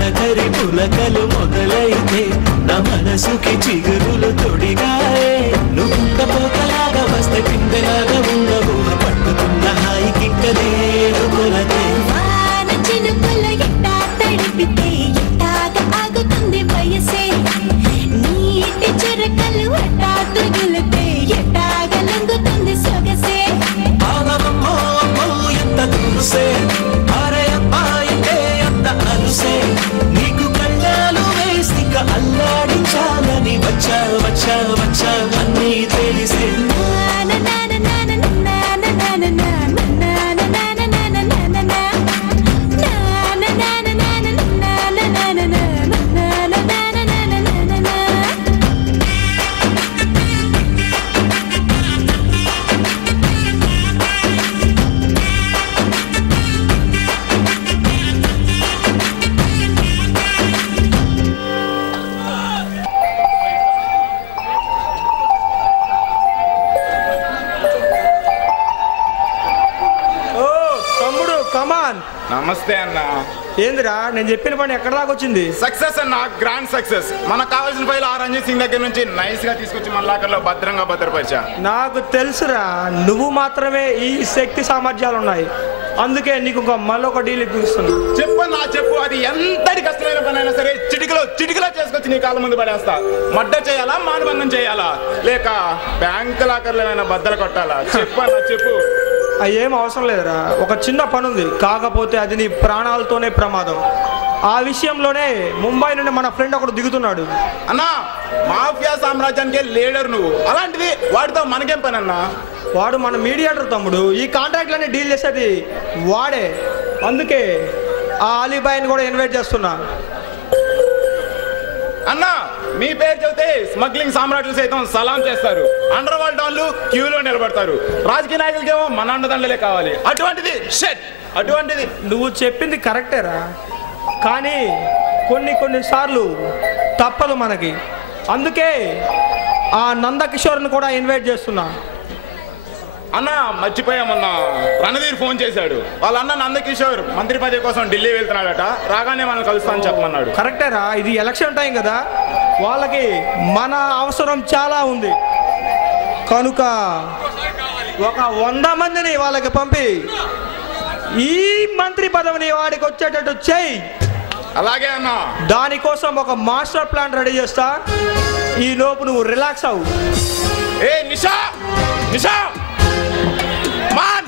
తొలకరి పులకలు మొదలైతే నా మనసుకి చిగురులు తొడిగాయే నువ్వు పోకలాగా వస్తే పిందెలాగా ఉండవు పట్టుకున్న హాయికింక నేను కొలతే చినుకులు ఎట్టా తడిపితే ఎట్టాగా ఆగుతుంది వయసే నీటి చురకలు ఎట్టా తగిలితే ఎట్టాగా లొంగుతుంది సొగసే ఆమమ్మో అమ్మో ఎంత తులుసే అరే అబ్బాయితే ఎంత అలుసే నీకు కళ్ళాలు వేసిక అల్లాడించాలని వచ్చా వచ్చా వచ్చా అన్నీ తెలిసే నమస్తే అన్న. ఏందిరా నేను చెప్పిన పని ఎక్కడ దాకా వచ్చింది? సక్సెస్ అన్న, గ్రాండ్ సక్సెస్. మనకు కావాల్సిన ఫైల్ రంజిత్ సింగ్ దగ్గర నుంచి నైస్ గా తీసుకొచ్చి మన లాకర్లో భద్రంగా భద్రపరిచా. నాకు తెలుసురా, నువ్వు మాత్రమే ఈ శక్తి సామర్థ్యాలు ఉన్నాయి, అందుకే నీకు మళ్ళొక డీల్ ఇప్పిస్తున్నా. చెప్పన్నా చెప్పు, అది ఎంతటి కష్టమైన పని అయినా సరే చిటికలో చేసుకొచ్చి నీ కాళ్ళ ముందు పడేస్తా. మర్డర్ చేయాలా, మానభంగం చేయాలా, లేక బ్యాంక్ లాకర్లో ఏమైనా బద్దలు కొట్టాలా? చెప్పన్నా చెప్పు. ఏం అవసరం లేదురా, ఒక చిన్న పని ఉంది, కాకపోతే అది నీ ప్రాణాలతోనే ప్రమాదం. ఆ విషయంలోనే ముంబై నుండి మన ఫ్రెండ్ ఒకడు దిగుతున్నాడు. అన్నా, మాఫియా సామ్రాజ్యానికి లీడర్ నువ్వు, అలాంటిది వాడితో మనకేం పని అన్నా? వాడు మన మీడియేటర్ తమ్ముడు, ఈ కాంట్రాక్ట్లన్నీ డీల్ చేసేది వాడే, అందుకే ఆ అలీబాయిని కూడా ఇన్వైట్ చేస్తున్నా. అన్నా, మీ పేరు చెబితే స్మగ్లింగ్ సామ్రాట్లు సైతం సలాం చేస్తారు, అండర్ వరల్డ్ వాళ్ళు క్యూలో నిలబడతారు, రాజకీయ నాయకులకేమో మన అండదండలే కావాలి. అటువంటిది నువ్వు చెప్పింది కరెక్టేరా, కానీ కొన్నిసార్లు తప్పదు మనకి, అందుకే ఆ నందకిషోర్ని కూడా ఇన్వైట్ చేస్తున్నా. అన్న మర్చిపోయామన్నా, రణధీర్ ఫోన్ చేశాడు, వాళ్ళ అన్న నందకిషోర్ మంత్రి పదవి కోసం ఢిల్లీ వెళ్తున్నాడట, రాగానే మనల్ని కలుస్తానని చెప్పమన్నాడు. కరెక్టేరా, ఇది ఎలక్షన్ టైం కదా, వాళ్ళకి మన అవసరం చాలా ఉంది, కనుక ఒక 100 మందిని వాళ్ళకి పంపి ఈ మంత్రి పదవిని వాడికి వచ్చేటట్టు చెయ్యి. అలాగే అన్న. దానికోసం ఒక మాస్టర్ ప్లాన్ రెడీ చేస్తా, ఈ లోపు నువ్వు రిలాక్స్ అవ్వు. ఏ నిషా మాన్,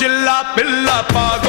జిల్లా పిల్ల పాగ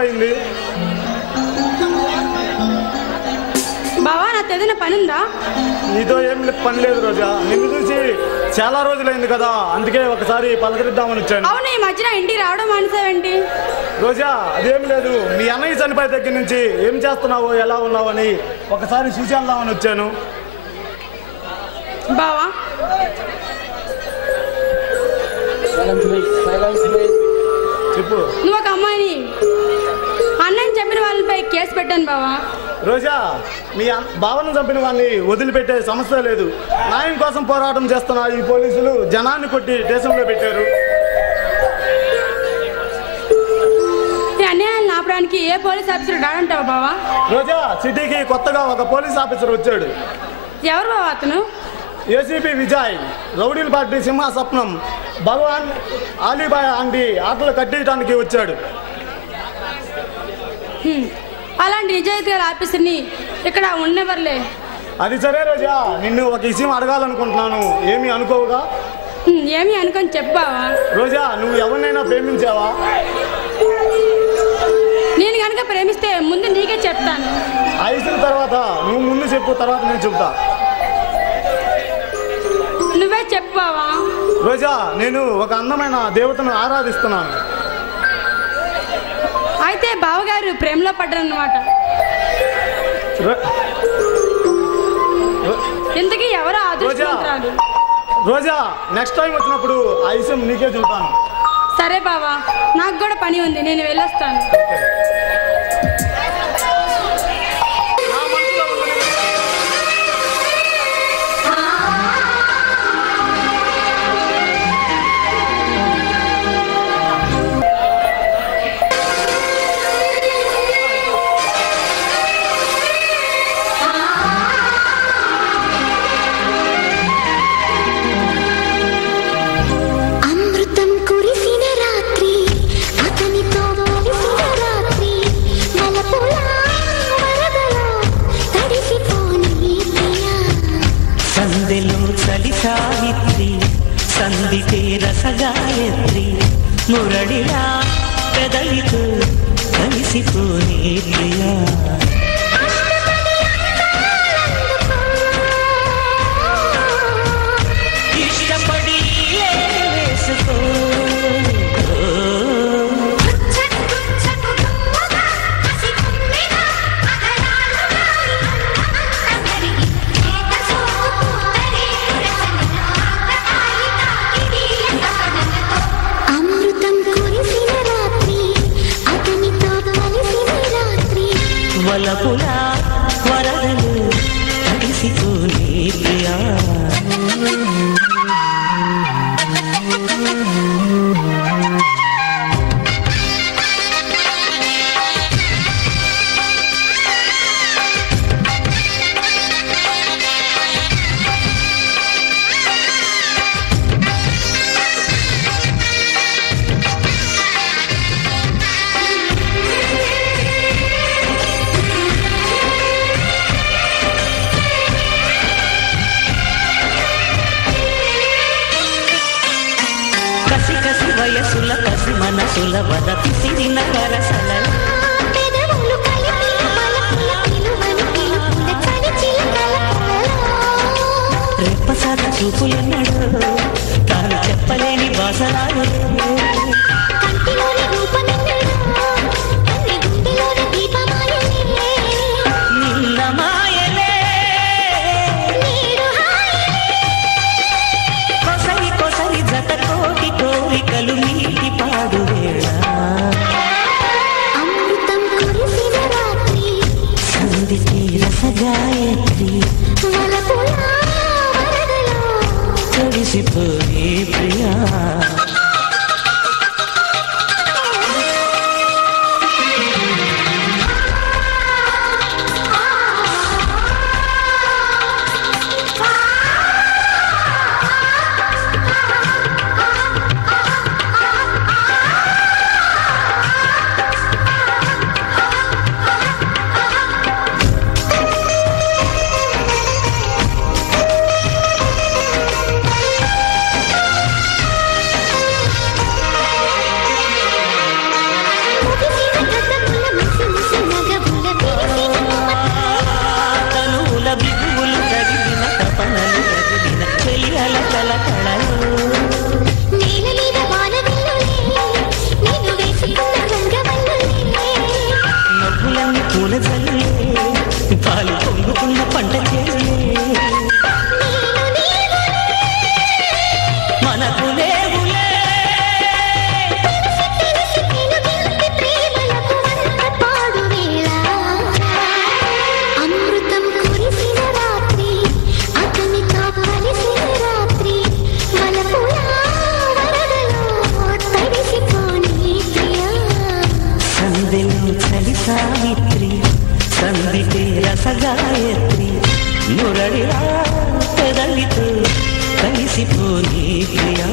ఎంతసేపు అయింది? బావా నాతో ఏదైనా పని ఉందా? నీతో ఏం పని లేదు రోజా. నిన్ను చూసి చాలా రోజులైంది కదా, అందుకే ఒకసారి పలకరిద్దామని వచ్చాను. అవును, ఈ మధ్యన ఇంటికి రావడం మానేసావేంటి? రోజా అదేం లేదు, మీ అన్నయ్య చనిపోయే దగ్గర నుంచి ఏం చేస్తున్నావో ఎలా ఉన్నావని ఒకసారి చూసి వెళ్దామని వచ్చాను. బావా చెప్పు. నువ్వు ఒక అమ్మాయిని అన్నయ్యని చంపిన వాళ్ళపై కేసు పెట్టాను బావా. రోజా మీ భావన చంపిన వాడిని వదిలిపెట్టే సమస్య లేదు. న్యాయం కోసం పోరాటం చేస్తున్న ఈ పోలీసులు జనాన్ని కొట్టి దేశంలో పెట్టారు. ఈ అన్యాయాలను ఆపడానికి ఏ పోలీస్ ఆఫీసర్ రాడంటావు బావా? రోజా సిటీకి కొత్తగా ఒక పోలీస్ ఆఫీసర్ వచ్చాడు. ఎవరు బావా అతను? ఏసీపీ విజయ్. రౌడీల పార్టీ సింహ స్వప్నం భగవాన్ ఆలీబాయ్ ఆంటీ ఆటలు కట్టేయడానికి వచ్చాడు. అలాంటి నిజాయితీ గల ఆఫీసర్ని ఇక్కడ ఉన్నవర్లే. అది సరే రోజా, నిన్ను ఒక విషయం అడగాలనుకుంటున్నాను, ఏమీ అనుకోవుగా? ఏమి అనుకొని చెప్పావా? రోజా నువ్వు ఎవరినైనా ప్రేమించావా? నేను కనుక ప్రేమిస్తే ముందు నీకే చెప్తాను. అయిన తర్వాత నువ్వు ముందు చెప్పు, తర్వాత నేను చెప్తా. నువ్వే చెప్పావా? రోజా నేను ఒక అందమైన దేవతను ఆరాధిస్తున్నాను. అయితే బావగారు ప్రేమలో పడ్డారన్నమాట. ఇంతకీ ఎవరో అదృష్టవంతురాలు? రోజా నెక్స్ట్ టైం వచ్చినప్పుడు ఆ విషయం నీకే చెబుతాను. సరే బావా, నాకు కూడా పని ఉంది, నేను వెళ్ళొస్తాను. అమృతం కురిసిన రాత్రి అతనితో కలిసిన రాత్రి మలపుల వరదలో తడిసిపోని ప్రియా సందెలో చలి సావిత్రి సందితే రసగాయత్రి మురళిలా పెదలితో కలిసిపోని ప్రియా ఇష్టపడి వేసుకో అమృతం కురిసిన రాత్రి అతనితో కలిసిన రాత్రి వలపుల వరదలు కలిసిపోని ప్రియా కసి కసి వయసుల కసి మనసుల వదతి సిరిన వరసల పెదవులు కలిపి మలపుల పిలువని పిలుపుల చలి చిలకల రెప్పసాట చూపులెన్నడు తాను చెప్పలేని వాసనాలు కంటిలోని రూపమెన్నడో కన్ని గుండెలోని దీపమాయలే నిన్న మాయలే నీడు కొసరి కొసరి జత కోటి కోరికలు నీటి పాడు వేళ అమృతం కురిసిన రాత్రి సందికి రసగాయత్రి వలపుల వరదలో కలిసిపోయి ప్రియా సావిత్రి సంధితే రసగాయత్రి మురళిరా పెదవితో కలిసిపోని ప్రియా